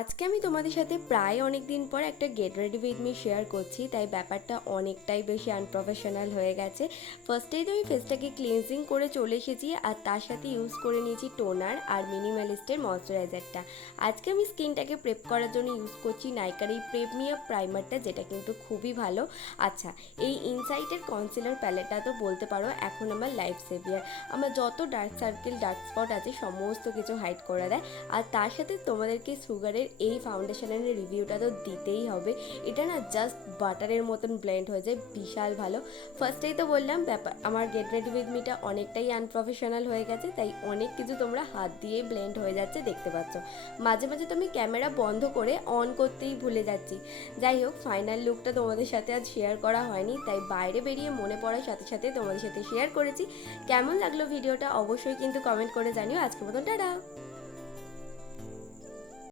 আজকে আমি তোমাদের সাথে প্রায় অনেক দিন পর একটা get ready with me share করছি, তাই ব্যাপারটা অনেকটাই বেশি আনপ্রফেশনাল হয়ে গেছে। ফার্স্টেই তো আমি ফেসটাকে ক্লিনজিং করে চলে এসেছি, আর তার সাথে ইউজ করে নিয়েছি টোনার আর মিনিমালিস্টের ময়শ্চারাইজারটা। আজকে আমি স্কিনটাকে প্রেপ করার জন্য ইউজ করছি নাইকার এই প্রেপ মি আপ প্রাইমারটা, যেটা কিন্তু খুবই ভালো। আচ্ছা, এই ইনসাইটের কনসিলার প্যালেটটা তো বলতে পারো এখন আমার লাইফ সেভিয়ার। আমার যত ডার্ক সার্কেল ডার্ক স্পট আছে সমস্ত কিছু হাইড করে দেয়। আর তার সাথে তোমাদেরকে সুগারের এই ফাউন্ডেশনের রিভিউটা তো দিতেই হবে। এটা না জাস্ট বাটারের মতন ব্লেন্ড হয়ে যায়, বিশাল ভালো। ফার্স্টেই তো বললাম ব্যাপার আমার গেট রেডি উইথ মিটা অনেকটাই আনপ্রফেশনাল হয়ে গেছে, তাই অনেক কিছু তোমরা হাত দিয়ে ব্লেন্ড হয়ে যাচ্ছে দেখতে পাচ্ছ। মাঝে মাঝে তো আমি ক্যামেরা বন্ধ করে অন করতেই ভুলে যাচ্ছি। যাই হোক, ফাইনাল লুকটা তোমাদের সাথে আজ শেয়ার করা হয়নি, তাই বাইরে বেরিয়ে মনে পড়ার সাথে সাথে তোমাদের সাথে শেয়ার করেছি। কেমন লাগলো ভিডিওটা অবশ্যই কিন্তু কমেন্ট করে জানিও। আজকের মতন টাটা।